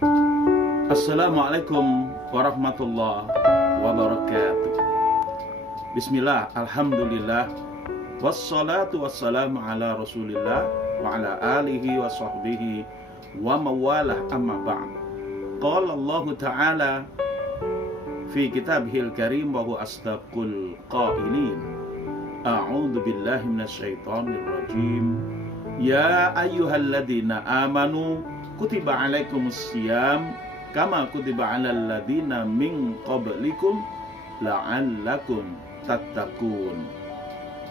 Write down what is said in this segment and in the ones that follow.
Assalamualaikum warahmatullahi wabarakatuh. Bismillah, alhamdulillah, wassalatu wassalamu ala rasulillah wa ala alihi wa sahbihi wa mawalah, amma ba'd. Qala Allah Ta'ala fi kitabihil karim wa huwa asdaqul qailin. A'udzu billahi minasyaitonir rajim. Ya ayyuhalladzina amanu kutiba alaikumus syiyam kama kutiba alal ladzina min qablikum la'allakum tattaqun.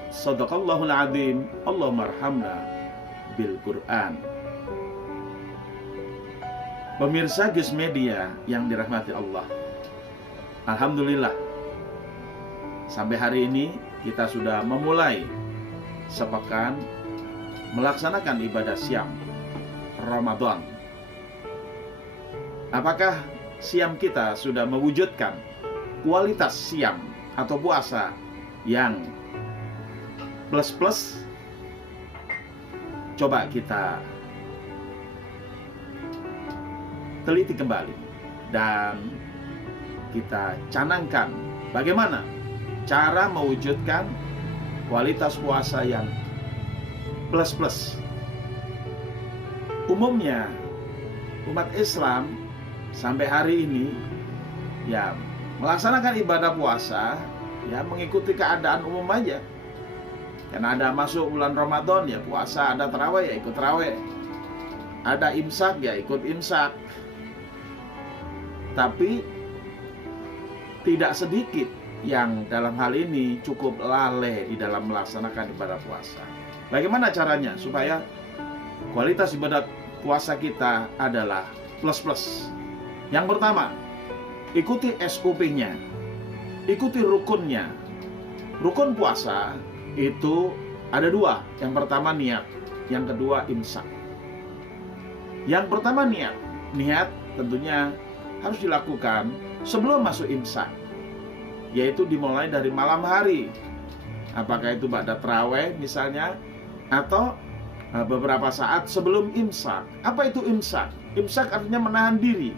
Shadaqallahul azim. Allahumma arhamna bil Qur'an. Pemirsa GIS Media yang dirahmati Allah, alhamdulillah, sampai hari ini kita sudah memulai sepekan melaksanakan ibadah syam Ramadan. Apakah syam kita sudah mewujudkan kualitas syam atau puasa yang plus-plus? Coba kita teliti kembali dan kita canangkan bagaimana cara mewujudkan kualitas puasa yang plus-plus. Umumnya umat Islam sampai hari ini ya melaksanakan ibadah puasa ya mengikuti keadaan umum aja. Karena ada masuk bulan Ramadan ya puasa, ada tarawih ya ikut tarawih, ada imsak ya ikut imsak. Tapi tidak sedikit yang dalam hal ini cukup lalai di dalam melaksanakan ibadah puasa. Bagaimana caranya supaya kualitas ibadah puasa kita adalah plus-plus? Yang pertama, ikuti SOP-nya, ikuti rukunnya. Rukun puasa itu ada dua. Yang pertama niat, yang kedua imsak. Yang pertama niat. Niat tentunya harus dilakukan sebelum masuk imsak, yaitu dimulai dari malam hari. Apakah itu ba'da tarawih misalnya, atau beberapa saat sebelum imsak. Apa itu imsak? Imsak artinya menahan diri.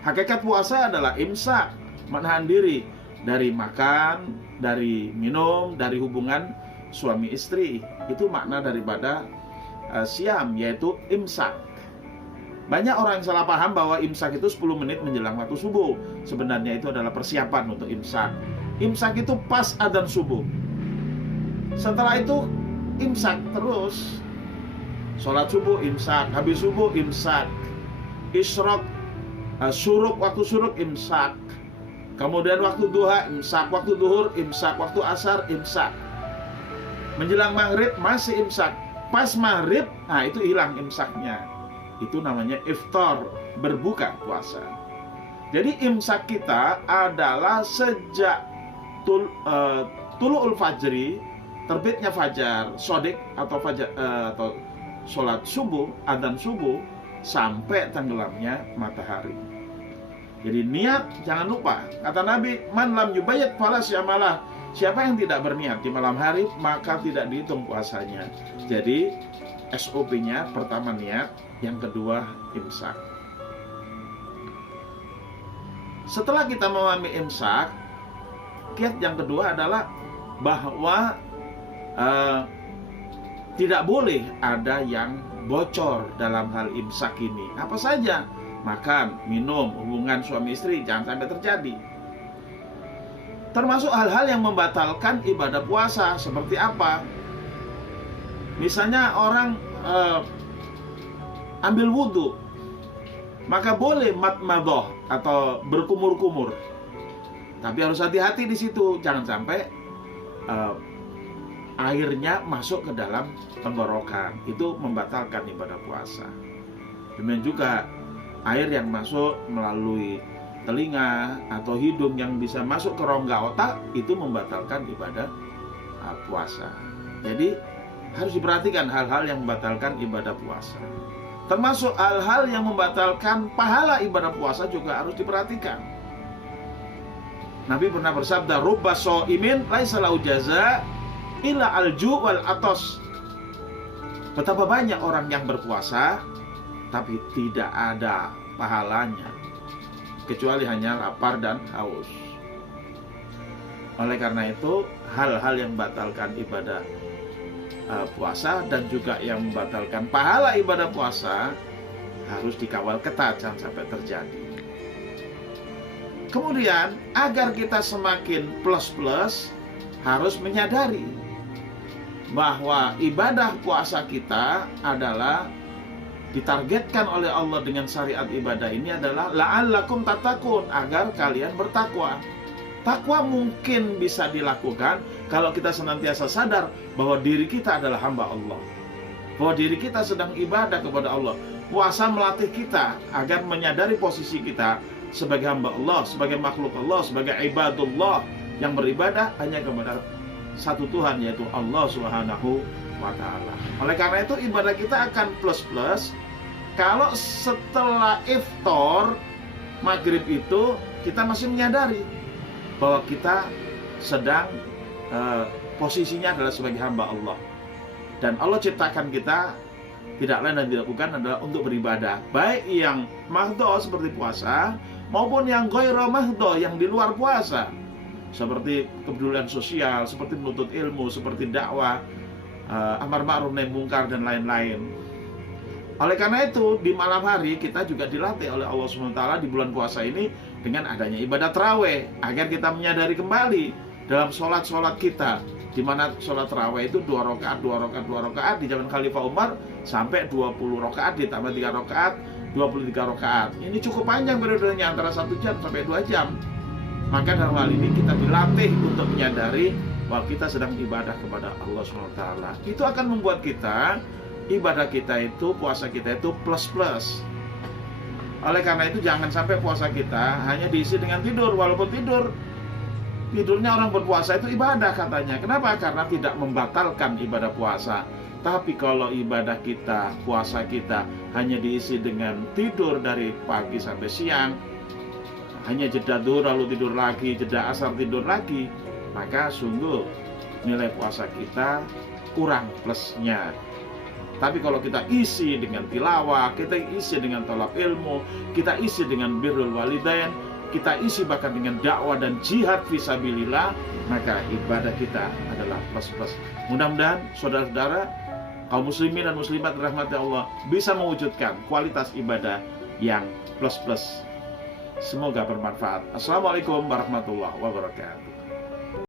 Hakikat puasa adalah imsak, menahan diri dari makan, dari minum, dari hubungan suami istri. Itu makna daripada syam, yaitu imsak. Banyak orang yang salah paham bahwa imsak itu 10 menit menjelang waktu subuh. Sebenarnya itu adalah persiapan untuk imsak. Imsak itu pas adzan subuh. Setelah itu imsak terus. Sholat subuh imsak, habis subuh imsak, isyraq, syuruk, waktu syuruk imsak, kemudian waktu duha imsak, waktu duhur imsak, waktu asar imsak, menjelang maghrib masih imsak, pas maghrib, nah itu hilang imsaknya. Itu namanya iftar, berbuka puasa. Jadi imsak kita adalah sejak tulu'ul fajri, terbitnya fajar sodik atau fajar atau sholat subuh, adzan subuh, sampai tenggelamnya matahari. Jadi niat jangan lupa. Kata Nabi, man lam yubayyit fala syamalah. Siapa yang tidak berniat di malam hari maka tidak dihitung puasanya. Jadi SOP-nya pertama niat, yang kedua imsak. Setelah kita memahami imsak, kiat yang kedua adalah bahwa tidak boleh ada yang bocor dalam hal imsak ini. Apa saja? Makan, minum, hubungan suami istri jangan sampai terjadi. Termasuk hal-hal yang membatalkan ibadah puasa. Seperti apa? Misalnya orang ambil wudhu, maka boleh matmadoh atau berkumur-kumur. Tapi harus hati-hati di situ, jangan sampai airnya masuk ke dalam tenggorokan. Itu membatalkan ibadah puasa. Demikian juga air yang masuk melalui telinga atau hidung yang bisa masuk ke rongga otak, itu membatalkan ibadah puasa. Jadi harus diperhatikan hal-hal yang membatalkan ibadah puasa. Termasuk hal-hal yang membatalkan pahala ibadah puasa juga harus diperhatikan. Nabi pernah bersabda, rubba shaimin laisa lahu jaza illa alju wal atos. Betapa banyak orang yang berpuasa tapi tidak ada pahalanya, kecuali hanya lapar dan haus. Oleh karena itu, hal-hal yang membatalkan ibadah puasa dan juga yang membatalkan pahala ibadah puasa harus dikawal ketat, jangan sampai terjadi. Kemudian, agar kita semakin plus-plus, harus menyadari bahwa ibadah puasa kita adalah ditargetkan oleh Allah dengan syariat ibadah ini adalah la'allakum tattaqun, agar kalian bertakwa. Takwa mungkin bisa dilakukan kalau kita senantiasa sadar bahwa diri kita adalah hamba Allah, bahwa diri kita sedang ibadah kepada Allah. Puasa melatih kita agar menyadari posisi kita sebagai hamba Allah, sebagai makhluk Allah, sebagai ibadullah yang beribadah hanya kepada satu Tuhan, yaitu Allah Subhanahu wa ta'ala. Oleh karena itu ibadah kita akan plus-plus kalau setelah iftar maghrib itu kita masih menyadari bahwa kita sedang posisinya adalah sebagai hamba Allah, dan Allah ciptakan kita tidak lain dan tidak bukan adalah untuk beribadah, baik yang mahdho seperti puasa maupun yang ghairu mahdho, yang di luar puasa, seperti kepedulian sosial, seperti menuntut ilmu, seperti dakwah, amar ma'ruf nahi mungkar dan lain-lain. Oleh karena itu di malam hari kita juga dilatih oleh Allah SWT di bulan puasa ini dengan adanya ibadah tarawih, agar kita menyadari kembali dalam sholat-sholat kita, di mana sholat tarawih itu 2 rakaat di zaman Khalifah Umar sampai 20 rakaat ditambah 3 rakaat 23 rakaat. Ini cukup panjang periodenya, antara 1 jam sampai 2 jam. Maka dalam hal ini kita dilatih untuk menyadari bahwa kita sedang ibadah kepada Allah SWT. Itu akan membuat kita, ibadah kita itu, puasa kita itu plus-plus. Oleh karena itu jangan sampai puasa kita hanya diisi dengan tidur. Walaupun tidurnya orang berpuasa itu ibadah katanya. Kenapa? Karena tidak membatalkan ibadah puasa. Tapi kalau ibadah kita, puasa kita hanya diisi dengan tidur dari pagi sampai siang, hanya jeda zuhur lalu tidur lagi, jeda asar tidur lagi, maka sungguh nilai puasa kita kurang plusnya. Tapi kalau kita isi dengan tilawah, kita isi dengan thalab ilmu, kita isi dengan birrul walidain, kita isi bahkan dengan dakwah dan jihad fisabilillah, maka ibadah kita adalah plus-plus. Mudah-mudahan saudara-saudara kaum muslimin dan muslimat rahmati Allah bisa mewujudkan kualitas ibadah yang plus-plus. Semoga bermanfaat. Assalamualaikum warahmatullahi wabarakatuh.